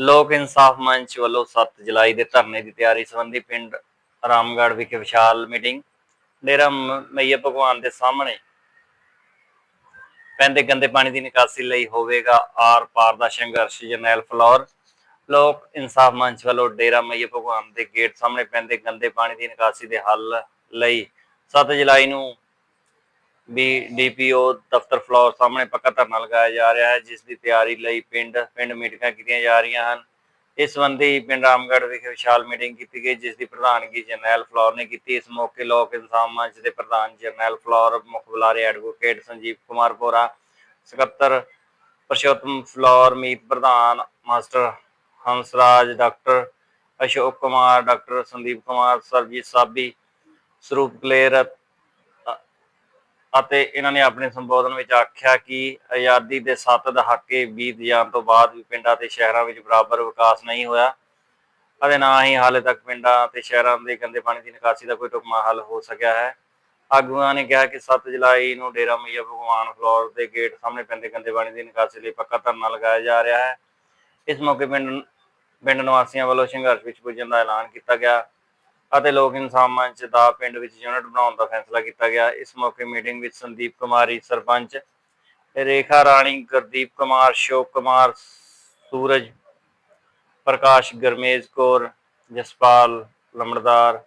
ਲੋਕ ਇਨਸਾਫ ਮੰਚ ਵੱਲੋਂ 7 ਜੁਲਾਈ ਦੇ ਧਰਨੇ ਦੀ ਤਿਆਰੀ ਸੰਬੰਧੀ ਪਿੰਡ ਰਾਮਗੜ੍ਹ ਵਿਖੇ ਵਿਸ਼ਾਲ ਮੀਟਿੰਗ, ਡੇਰਾ ਮ- ਭਗਵਾਨ ਦੇ ਸਾਹਮਣੇ। ਪੈਂਦੇ ਗੰਦੇ ਪਾਣੀ ਦੀ ਨਿਕਾਸੀ ਲਈ ਹੋਵੇਗਾ ਆਰ ਪਾਰ ਦਾ ਸੰਘਰਸ਼, ਜਰਨੈਲ ਫਲੋਰ। ਲੋਕ ਇਨਸਾਫ ਮੰਚ ਵੱਲੋਂ ਡੇਰਾ ਮਈਆ ਭਗਵਾਨ ਦੇ ਗੇਟ ਸਾਹਮਣੇ ਪੈਂਦੇ ਗੰਦੇ ਪਾਣੀ ਦੀ ਨਿਕਾਸੀ ਦੇ ਹੱਲ ਲਈ 7 ਜੁਲਾਈ ਨੂੰ ਵੀ ਡੀਪੀਓ ਦਫ਼ਤਰ ਫਲੋਰ ਸਾਹਮਣੇ ਪੱਕਾ ਧਰਨਾ ਲਗਾਇਆ ਜਾ ਰਿਹਾ ਹੈ, ਜਿਸ ਦੀ ਤਿਆਰੀ ਲਈ ਪਿੰਡ ਪਿੰਡ ਮੀਟਿੰਗਾਂ ਕੀਤੀਆਂ ਜਾ ਰਹੀਆਂ ਹਨ। ਇਸ ਸੰਬੰਧੀ ਪਿੰਡ ਰਾਮਗੜ੍ਹ ਵਿਖੇ ਵਿਸ਼ਾਲ ਮੀਟਿੰਗ ਕੀਤੀ ਗਈ, ਜਿਸ ਦੀ ਪ੍ਰਧਾਨਗੀ ਜਰਨੈਲ ਫਲੋਰ ਨੇ ਕੀਤੀ। ਇਸ ਮੌਕੇ ਲੋਕ ਇਨਸਾਫ ਮੰਚ ਦੇ ਪ੍ਰਧਾਨ ਜਰਨੈਲ ਫਲੋਰ, ਮੁੱਖ ਬੁਲਾਰੇ ਐਡਵੋਕੇਟ ਸੰਜੀਵ ਕੁਮਾਰ ਪੋਰਾ ਸਕੱਤਰ ਪਰਸ਼ੋਤਮ ਫਲੋਰ, ਮੀਤ ਪ੍ਰਧਾਨ master Hansraj, doctor Ashok Kumar, doctor Sandeep Kumar Surjeet Sabi, Saroop Kaler ਅਤੇ ਇਹਨਾਂ ਨੇ ਆਪਣੇ ਸੰਬੋਧਨ ਵਿੱਚ ਆਖਿਆ ਕਿ ਆਜ਼ਾਦੀ ਦੇ 7 ਦਹਾਕੇ ਬੀਤ ਜਾਣ ਤੋਂ ਬਾਅਦ ਵੀ ਪਿੰਡਾਂ ਤੇ ਸ਼ਹਿਰਾਂ ਵਿੱਚ ਬਰਾਬਰ ਵਿਕਾਸ ਨਹੀਂ ਹੋਇਆ ਅਤੇ ਨਾ ਹੀ ਹਾਲੇ ਤੱਕ ਪਿੰਡਾਂ ਤੇ ਸ਼ਹਿਰਾਂ ਦੇ ਗੰਦੇ ਪਾਣੀ ਦੀ ਨਿਕਾਸੀ ਦਾ ਕੋਈ ਢੁਕਵਾਂ ਹੱਲ ਹੋ ਸਕਿਆ ਹੈ। ਆਗੂਆਂ ਨੇ ਕਿਹਾ ਕਿ 7 ਜੁਲਾਈ ਨੂੰ ਡੇਰਾ ਮਈਆ ਭਗਵਾਨ ਫਲੋਰ ਦੇ ਗੇਟ ਸਾਹਮਣੇ ਪੈਂਦੇ ਗੰਦੇ ਪਾਣੀ ਦੀ ਨਿਕਾਸੀ ਲਈ ਪੱਕਾ ਧਰਨਾ ਲਗਾਇਆ ਜਾ ਰਿਹਾ ਹੈ। ਇਸ ਮੌਕੇ ਪਿੰਡ ਪਿੰਡ ਨਿਵਾਸੀਆਂ ਵੱਲੋਂ ਸੰਘਰਸ਼ ਵਿੱਚ ਪੁੱਜਣ ਦਾ ਐਲਾਨ ਕੀਤਾ ਗਿਆ। ਅਤੇ ਲੋਕ ਇਨਸਾਫ ਮੰਚ ਦਾ ਪਿੰਡ ਵਿੱਚ ਯੂਨਿਟ ਬਣਾਉਣ ਦਾ ਫੈਸਲਾ ਕੀਤਾ ਗਿਆ। ਇਸ ਮੌਕੇ ਮੀਟਿੰਗ ਵਿੱਚ ਸੰਦੀਪ ਕੁਮਾਰੀ ਸਰਪੰਚ, ਰੇਖਾ ਰਾਣੀ, ਗੁਰਦੀਪ ਕੁਮਾਰ ਸ਼ੋਕ ਕੁਮਾਰ, ਸੂਰਜ ਪ੍ਰਕਾਸ਼, ਗਰਮੇਜ ਕੌਰ, ਜਸਪਾਲ ਲੰਬੜਦਾਰ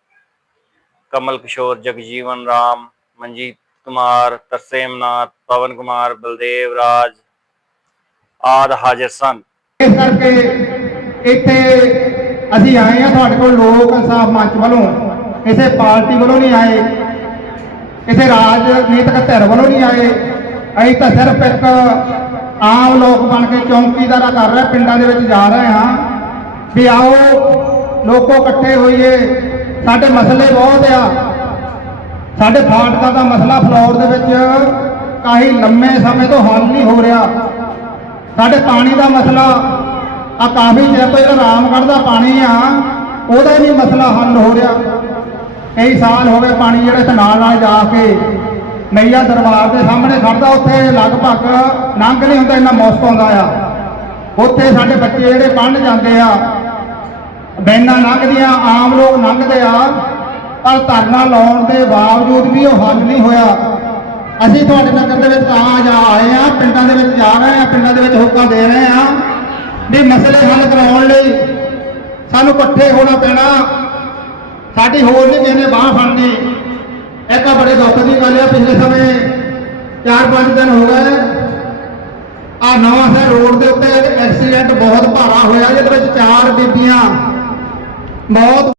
ਕਮਲ ਕਿਸ਼ੋਰ, ਜਗਜੀਵਨ ਰਾਮ, ਮਨਜੀਤ ਕੁਮਾਰ ਤਰਸੇਮ ਨਾਥ ਪਵਨ ਕੁਮਾਰ, ਬਲਦੇਵ ਰਾਜ ਆਦ ਹਾਜ਼ਰ ਸਨ। ਇਸ ਕਰਕੇ ਇੱਥੇ ਅਸੀਂ ਆਏ ਆ ਤੁਹਾਡੇ ਕੋਲ ਲੋਕ ਇਨਸਾਫ ਮੰਚ ਵੱਲੋਂ। ਕਿਸੇ ਪਾਰਟੀ ਵੱਲੋਂ ਨਹੀਂ ਆਏ। ਕਿਸੇ ਰਾਜਨੀਤਿਕ ਧਿਰ ਵੱਲੋਂ ਨਹੀਂ ਆਏ। ਅਸੀਂ ਤਾਂ ਸਿਰਫ ਇੱਕ ਆਮ ਲੋਕ ਬਣ ਕੇ ਚੌਂਕੀਦਾਰਾ ਕਰ ਰਹੇ, ਪਿੰਡਾਂ ਦੇ ਵਿੱਚ ਜਾ ਰਹੇ ਹਾਂ। ਵੀ ਆਓ, ਲੋਕੋ ਇਕੱਠੇ ਹੋਈਏ। ਸਾਡੇ ਮਸਲੇ ਬਹੁਤ ਆ। ਸਾਡੇ ਫਾਟਕਾਂ ਦਾ ਮਸਲਾ ਫਲੋਰ ਦੇ ਵਿੱਚ ਕਾਹੀ ਲੰਮੇ ਸਮੇਂ ਤੋਂ ਹੱਲ ਨਹੀਂ ਹੋ ਰਿਹਾ। ਸਾਡੇ ਪਾਣੀ ਦਾ ਮਸਲਾ ਆ ਕਾਫੀ ਚਿਰ ਤੋਂ ਜਿਹੜਾ ਰਾਮਗੜ੍ਹ ਦਾ ਪਾਣੀ ਆ, ਉਹਦਾ ਵੀ ਮਸਲਾ ਹੱਲ ਹੋ ਰਿਹਾ। ਕਈ ਸਾਲ ਹੋ ਗਏ ਪਾਣੀ ਜਿਹੜੇ ਇੱਥੇ ਨਾਲ ਨਾਲ ਜਾ ਕੇ ਮਈਆ ਦਰਬਾਰ ਦੇ ਸਾਹਮਣੇ ਖੜਦਾ ਉੱਥੇ ਲਗਭਗ ਲੰਘ ਨਹੀਂ ਹੁੰਦਾ, ਇੰਨਾ ਮੌਸਮ ਆਉਂਦਾ ਆ। ਉੱਥੇ ਸਾਡੇ ਬੱਚੇ ਜਿਹੜੇ ਪੜ੍ਹਨ ਜਾਂਦੇ ਆ, ਬੈਨਾਂ ਲੰਘਦੀਆਂ ਆਮ ਲੋਕ ਲੰਘਦੇ ਆ, ਪਰ ਧਰਨਾ ਲਾਉਣ ਦੇ ਬਾਵਜੂਦ ਵੀ ਉਹ ਹੱਲ ਨਹੀਂ ਹੋਇਆ। ਅਸੀਂ ਤੁਹਾਡੇ ਨਗਰ ਦੇ ਵਿੱਚ ਤਾਂ ਜਾ ਆਏ ਆ, ਪਿੰਡਾਂ ਦੇ ਵਿੱਚ ਜਾ ਰਹੇ ਆ, ਪਿੰਡਾਂ ਦੇ ਵਿੱਚ ਹੁਕਮ ਦੇ ਰਹੇ ਆ। ਵੀ ਮਸਲੇ ਹੱਲ ਕਰਾਉਣ ਲਈ ਸਾਨੂੰ ਇਕੱਠੇ ਹੋਣਾ ਪੈਣਾ। ਸਾਡੀ ਹੋਰ ਨਹੀਂ ਕਿਸੇ ਨੇ ਬਾਹ ਫੜਨੀ। ਇੱਕ ਤਾਂ ਬੜੇ ਦੁੱਖ ਦੀ ਗੱਲ ਆ, ਪਿਛਲੇ ਸਮੇਂ 4-5 ਦਿਨ ਹੋ ਗਏ। ਆ ਨਵਾਂ ਸ਼ਹਿਰ ਰੋਡ ਦੇ ਉੱਤੇ ਐਕਸੀਡੈਂਟ ਬਹੁਤ ਭਾਰਾ ਹੋਇਆ, ਜਿਹਦੇ ਵਿੱਚ ਚਾਰ ਬੀਬੀਆਂ ਬਹੁਤ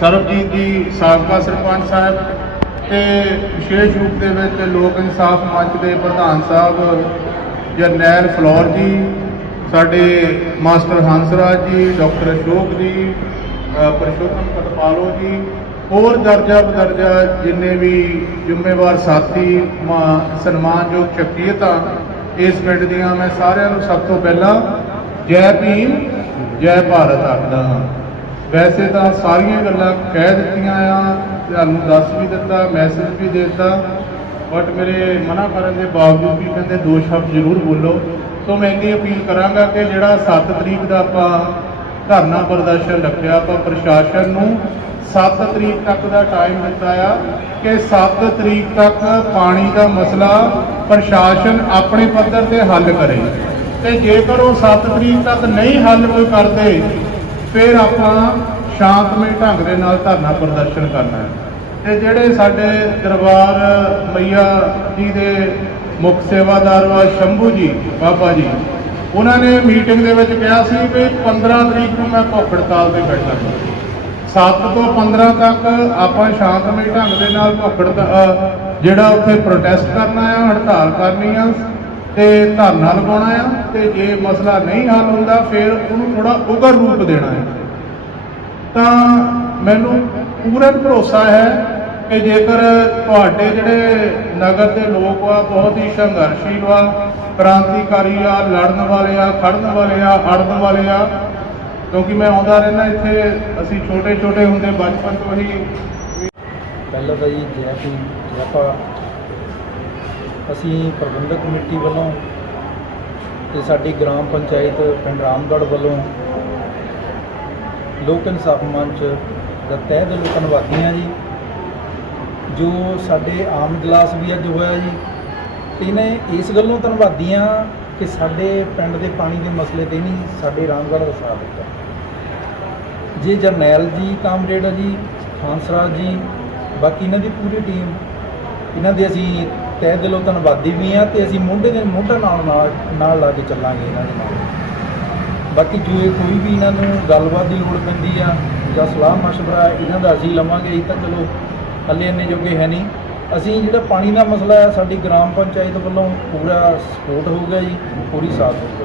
ਸਰਬਜੀਤ ਜੀ, ਸਾਬਕਾ ਸਰਪੰਚ ਸਾਹਿਬ ਤੇ ਵਿਸ਼ੇਸ਼ ਰੂਪ ਦੇ ਵਿੱਚ ਲੋਕ ਇਨਸਾਫ ਮੰਚ ਦੇ ਪ੍ਰਧਾਨ ਸਾਹਿਬ, ਜਰਨੈਲ ਫਲੋਰ ਜੀ ਸਾਡੇ ਮਾਸਟਰ ਹੰਸਰਾਜ ਜੀ, ਡਾਕਟਰ ਅਸ਼ੋਕ ਜੀ ਪਰਸ਼ੋਤਮ ਕਟਪਾਲੋ ਜੀ, ਹੋਰ ਦਰਜਾ ਬਦਰਜਾ ਜਿੰਨੇ ਵੀ ਜ਼ਿੰਮੇਵਾਰ ਸਾਥੀ, ਮਾ- ਸਨਮਾਨਯੋਗ ਸ਼ਖਸੀਅਤਾਂ, ਇਸ ਪਿੰਡ ਦੀਆਂ ਮੈਂ ਸਾਰਿਆਂ ਨੂੰ ਸਭ ਤੋਂ ਪਹਿਲਾਂ ਜੈ ਭੀਮ, ਜੈ ਭਾਰਤ ਆਖਦਾ ਹਾਂ। ਵੈਸੇ ਤਾਂ ਸਾਰੀਆਂ ਗੱਲਾਂ ਕਹਿ ਦਿੱਤੀਆਂ ਆ, ਤੁਹਾਨੂੰ ਦੱਸ ਵੀ ਦਿੱਤਾ ਮੈਸੇਜ ਵੀ ਦੇ ਦਿੱਤਾ ਬਟ ਮੇਰੇ ਮਨਾ ਕਰਨ ਦੇ ਬਾਵਜੂਦ ਵੀ ਕਹਿੰਦੇ ਦੋ ਸ਼ਬਦ ਜ਼ਰੂਰ ਬੋਲੋ। ਸੋ ਮੈਂ ਇੰਨੀ ਅਪੀਲ ਕਰਾਂਗਾ ਕਿ ਜਿਹੜਾ 7 ਤਰੀਕ ਦਾ ਆਪਾਂ ਧਰਨਾ ਪ੍ਰਦਰਸ਼ਨ ਰੱਖਿਆ, ਆਪਾਂ ਪ੍ਰਸ਼ਾਸਨ ਨੂੰ 7 ਤਰੀਕ ਤੱਕ ਦਾ ਟਾਈਮ ਦਿੱਤਾ ਆ ਕਿ 7 ਤਰੀਕ ਤੱਕ ਪਾਣੀ ਦਾ ਮਸਲਾ ਪ੍ਰਸ਼ਾਸਨ ਆਪਣੇ ਪੱਧਰ ਤੇ ਹੱਲ ਕਰੇ। ਤੇ ਜੇਕਰ ਉਹ 7 ਤਰੀਕ ਤੱਕ ਨਹੀਂ ਹੱਲ ਕੋਈ ਕਰਦੇ, ਫਿਰ ਆਪਾਂ ਸ਼ਾਂਤਮਈ ਢੰਗ ਦੇ ਨਾਲ ਧਰਨਾ ਪ੍ਰਦਰਸ਼ਨ ਕਰਨਾ ਹੈ। ਤੇ ਜਿਹੜੇ ਸਾਡੇ ਦਰਬਾਰ ਮਈਆ ਜੀ ਦੇ ਮੁੱਖ ਸੇਵਾਦਾਰ ਵਾ ਸ਼ੰਭੂ ਜੀ, ਬਾਬਾ ਜੀ। ਉਹਨਾਂ ਨੇ ਮੀਟਿੰਗ ਦੇ ਵਿੱਚ ਕਿਹਾ ਸੀ ਕਿ 15 ਤਰੀਕ ਨੂੰ ਮੈਂ ਭੁੱਖ ਹੜਤਾਲ ਤੇ ਬੈਠਾ 7 ਤੋਂ 15 ਤੱਕ ਆਪਾਂ ਸ਼ਾਂਤਮਈ ਢੰਗ ਦੇ ਨਾਲ ਭੁੱਖ ਜਿਹੜਾ ਉੱਥੇ ਪ੍ਰੋਟੈਸਟ ਕਰਨਾ ਆ ਹੜਤਾਲ ਕਰਨੀ ਆ, ਤੇ ਧਰਨਾ ਲਗਾਉਣਾ ਆ, ਤੇ ਜੇ ਮਸਲਾ ਨਹੀਂ ਹੱਲ ਹੁੰਦਾ, ਫਿਰ ਉਹਨੂੰ ਥੋੜਾ ਉਗਰ ਰੂਪ ਦੇਣਾ ਹੈ ਤਾਂ ਮੈਨੂੰ ਪੂਰਨ ਭਰੋਸਾ ਹੈ ਕਿ ਜੇਕਰ ਤੁਹਾਡੇ ਜਿਹੜੇ ਨਗਰ ਦੇ ਲੋਕ ਆ, ਬਹੁਤ ਹੀ ਸੰਘਰਸ਼ੀਲ ਆ, ਕ੍ਰਾਂਤੀਕਾਰੀ ਆ, ਲੜਨ ਵਾਲੇ ਆ, ਖੜਨ ਵਾਲੇ ਆ ਅੜਨ ਵਾਲੇ ਆ, ਕਿਉਂਕਿ ਮੈਂ ਆਉਂਦਾ ਰਹਿੰਦਾ ਇੱਥੇ, ਅਸੀਂ ਛੋਟੇ ਛੋਟੇ ਹੁੰਦੇ, ਬਚਪਨ ਤੋਂ ਹੀ। ਪਹਿਲਾਂ ਤਾਂ ਜੀ ਜੈ ਭੀਮ ਜੈ ਅਸੀਂ ਪ੍ਰਬੰਧਕ ਕਮੇਟੀ ਵੱਲੋਂ ਤੇ ਸਾਡੀ ਗ੍ਰਾਮ ਪੰਚਾਇਤ ਪਿੰਡ ਰਾਮਗੜ੍ਹ ਵੱਲੋਂ ਲੋਕ ਇਨਸਾਫ ਮੰਚ ਦਾ ਤਹਿ ਦਿਲੋਂ ਧੰਨਵਾਦੀ ਹਾਂ ਜੀ। ਜੋ ਸਾਡੇ ਆਮ ਇਜਲਾਸ ਵੀ ਅੱਜ ਹੋਇਆ ਜੀ ਇਹਨੇ ਇਸ ਗੱਲੋਂ ਧੰਨਵਾਦੀ ਹਾਂ ਕਿ ਸਾਡੇ ਪਿੰਡ ਦੇ ਪਾਣੀ ਦੇ ਮਸਲੇ ਤੇ ਨਹੀਂ, ਸਾਡੇ ਰਾਮਗੜ੍ਹ ਦਾ ਸਾਥ ਦਿੱਤਾ। ਜੀ ਜਰਨੈਲ ਜੀ, ਕਾਮਰੇਡ ਆ ਜੀ ਖਾਨਸਰਾਜ ਜੀ, ਬਾਕੀ ਇਹਨਾਂ ਦੀ ਪੂਰੀ ਟੀਮ, ਇਹਨਾਂ ਦੇ ਅਸੀਂ ਤਹਿ ਦਿਲੋਂ ਧੰਨਵਾਦੀ ਵੀ ਹਾਂ ਤੇ ਅਸੀਂ ਮੋਢੇ ਦੇ ਮੋਢਾ ਨਾਲ ਨਾਲ ਨਾਲ ਲਾ ਕੇ ਚੱਲਾਂਗੇ ਇਹਨਾਂ ਦੇ ਨਾਲ। ਬਾਕੀ ਜੇ ਕੋਈ ਵੀ ਇਹਨਾਂ ਨੂੰ ਗੱਲਬਾਤ ਦੀ ਲੋੜ ਪੈਂਦੀ ਆ ਜਾਂ ਸਲਾਹ ਮਸ਼ਵਰਾ ਇਹਨਾਂ ਦਾ ਅਸੀਂ ਲਵਾਂਗੇ, ਇਹ ਤਾਂ ਚਲੋ ਹੱਲੇ ਇੰਨੇ ਜੋਗੇ ਹੈ ਨਹੀਂ। ਅਸੀਂ ਜਿਹੜਾ ਪਾਣੀ ਦਾ ਮਸਲਾ ਹੈ, ਸਾਡੀ ਗ੍ਰਾਮ ਪੰਚਾਇਤ ਵੱਲੋਂ ਪੂਰਾ ਸਪੋਰਟ ਹੋਊਗਾ ਜੀ, ਪੂਰੀ ਸਾਥ ਹੋਊਗਾ।